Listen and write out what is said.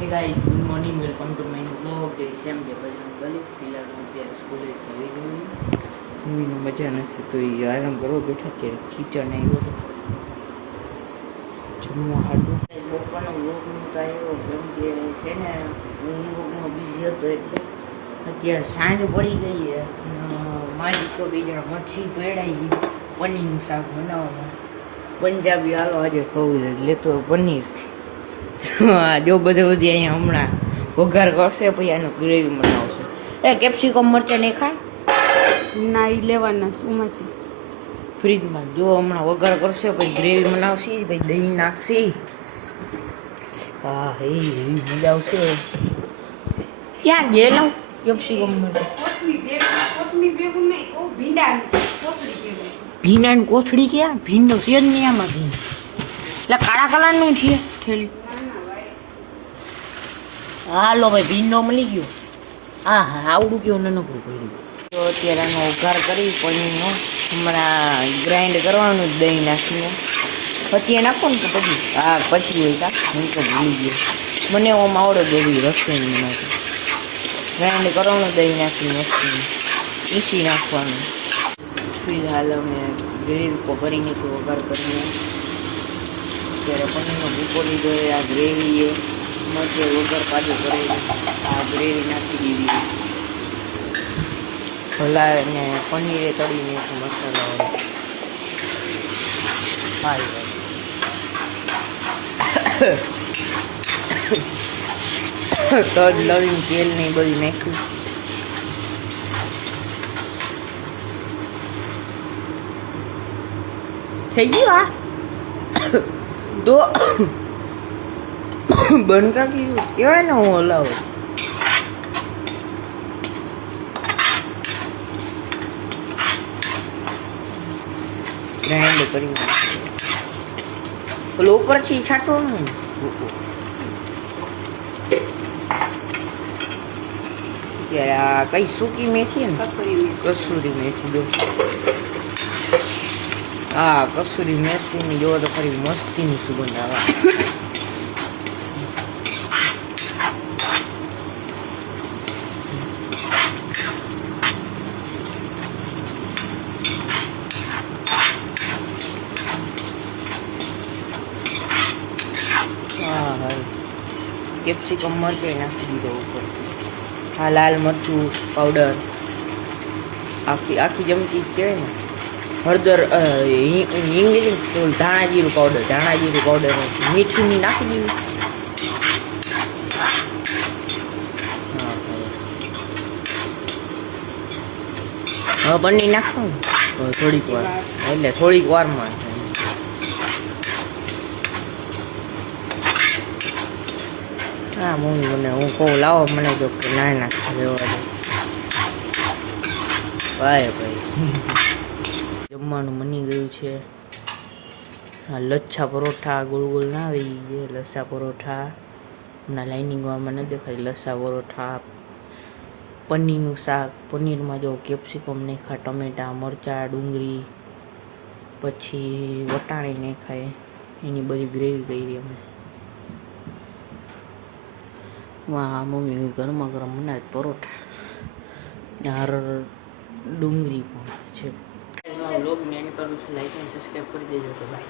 Hey guys, good morning. Welcome to my vlog. જય શ્યામ જય બજરંગ બલી. ફિલહાલ હું અત્યારે સ્કૂલે આવી ગયો. મમ્મીને મજા નથી તો એ આરામ કરવા બેઠા ત્યારે કિચન આવ્યો હતો જમવા હાટું. બપોરનો વ્લોગ નહોતો આવ્યો કેમ કે છે ને હું વ્લોગમાં બિઝી હતો એટલે અત્યારે સાંજ પડી ગઈ છે. મારી તો બે જણા મચ્છી પેડાઈ પનીરનું શાક બનાવવામાં. પંજાબી હાલો આજે ખાવું છે લેતો પનીર. હા જો બધું અહીંયા હમણાં વઘાર કરશે પછી આનું ગ્રેવી બનાવશે. એ કેપ્સિકમ મરચાં નહીં ખાય ના એ લેવાના ઉમાંથી ફ્રીજમાં. જો હમણાં વઘાર કરશે પછી ગ્રેવી બનાવશે પછી દહીં નાખશે. હા એ એવી મજા આવશે. ક્યાં ગયેલો કેપ્સિકમ મરચાં ભીંડાની કોથળી ક્યાં ભીંડો છે જ નહીં આમાં ભીંડ એટલે કાળા કલરનું છે થેલી. હાલો ભાઈ ભીંડો મળી ગયો. હા હા આવડું કેવું નાનકડું પડ્યું. તો અત્યારે આનો વઘાર કરી પનીરનો હમણાં ગ્રાઇન્ડ કરવાનું જ દહીં નાખીને પછી નાખો ને તો પછી હા પછી હોય કા હું તો ભૂલી ગયો. મને એવામાં આવડે બધી રસોઈની નાખી ગ્રાઇન્ડ કરવાનું દહીં નાખી મસ્તી પીસી નાખવાનું. ફિલહાલ અમે ગ્રેવી કરી નીકળું વઘાર કરીને અત્યારે પનીરનો ભૂકો લીધો એ આ ગ્રેવી એ મજે વગર પાછું કરી આ ગ્રેવી નાખી દીધી. ભલાને પનીરે તળીને મસાલો તજ લવીને તેલ ને બધું નાખ્યું. થઈ ગયું આ તો બનકા કીધું કહેવાય ને હું હલાવું. ગ્રાઇન્ડ કરી પેલો ઉપરથી છાંટો ને ત્યારે આ કઈ સૂકી મેથી ને કસૂરી મેથી જો હા કસૂરી મેથીની જો તો ખરી મસ્તીની સુગંધ આવે. કેપ્સિકમ મરચાં નાખી દીધો ઉપર. હા લાલ મરચું પાવડર આખી ચમચી કહેવાય ને. હળદર હિંગ ધાણા જીરું પાવડર મીઠું ની નાખી દીધું. હવે પનીર નાખો ને થોડીક વાર એટલે થોડીક વારમાં. હા મમ્મી મને હું કહું લાવો મને જો કે ના નાખી દેવા દે ભાઈ જમવાનું બની ગયું છે. હા લચ્છા પરોઠા ગોલ ગોલ ના આવી છે લચ્છા પરોઠા હમણાં લાઇનિંગમાં નથી દેખાય. લચ્છા પરોઠા પનીરનું શાક પનીરમાં જો કેપ્સિકમ નાખ્યા ટમેટા મરચાં ડુંગળી પછી વટાણી નાખાય એની બધી ગ્રેવી કરી અમે. વાહ મમ્મી ગરમા ગરમ બનાવે પરોઠા યાર ડુંગળી પણ છે. વ્લોગને એન્ડ કરું છું. લાઈક અને સબસ્ક્રાઈબ કરી દેજો તો બાય.